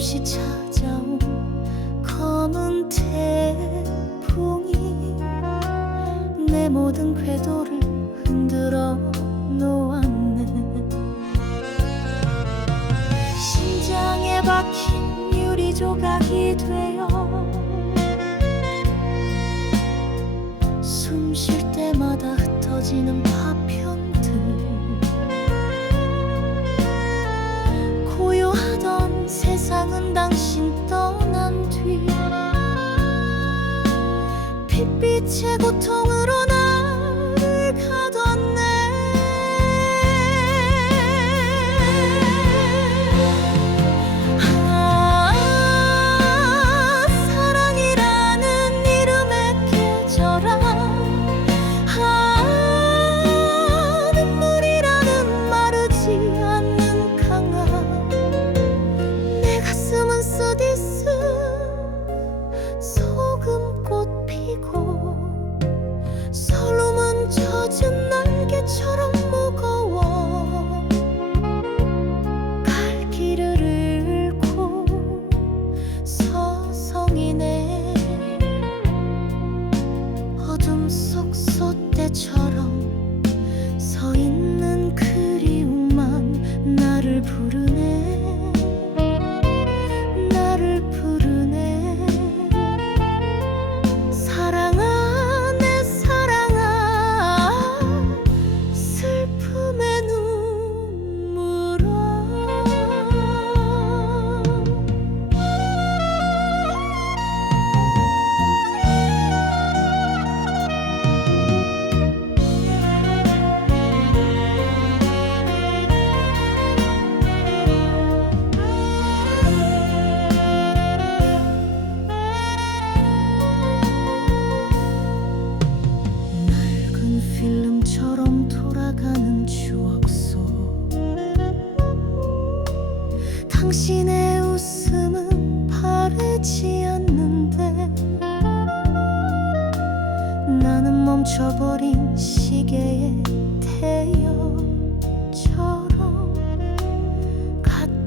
없이 찾아온 검은 태풍이 내 모든 궤도를 흔들어 놓았네. 심장에 박힌 유리 조각이 되어 숨 쉴 때마다 흩어지는 파편. 빛의 고통으로 나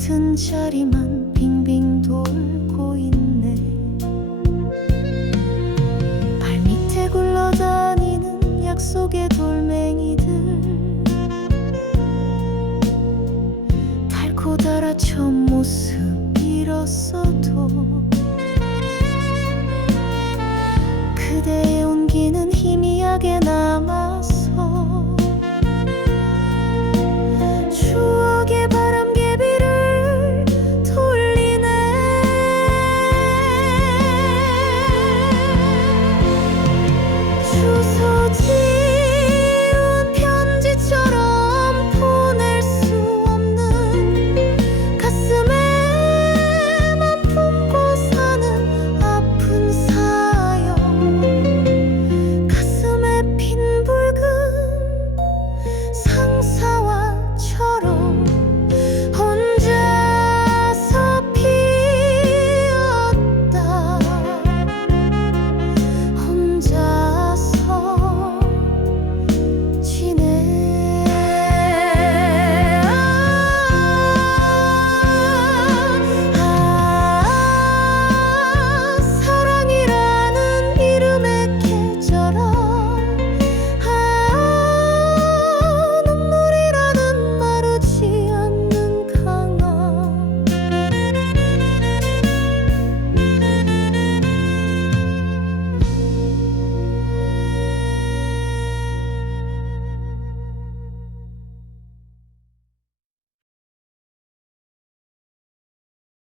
같은 자리만 빙빙 돌고 있네. 발밑에 굴러다니는 약속의 돌멩이들. 달고 달아첫 모습 잃었었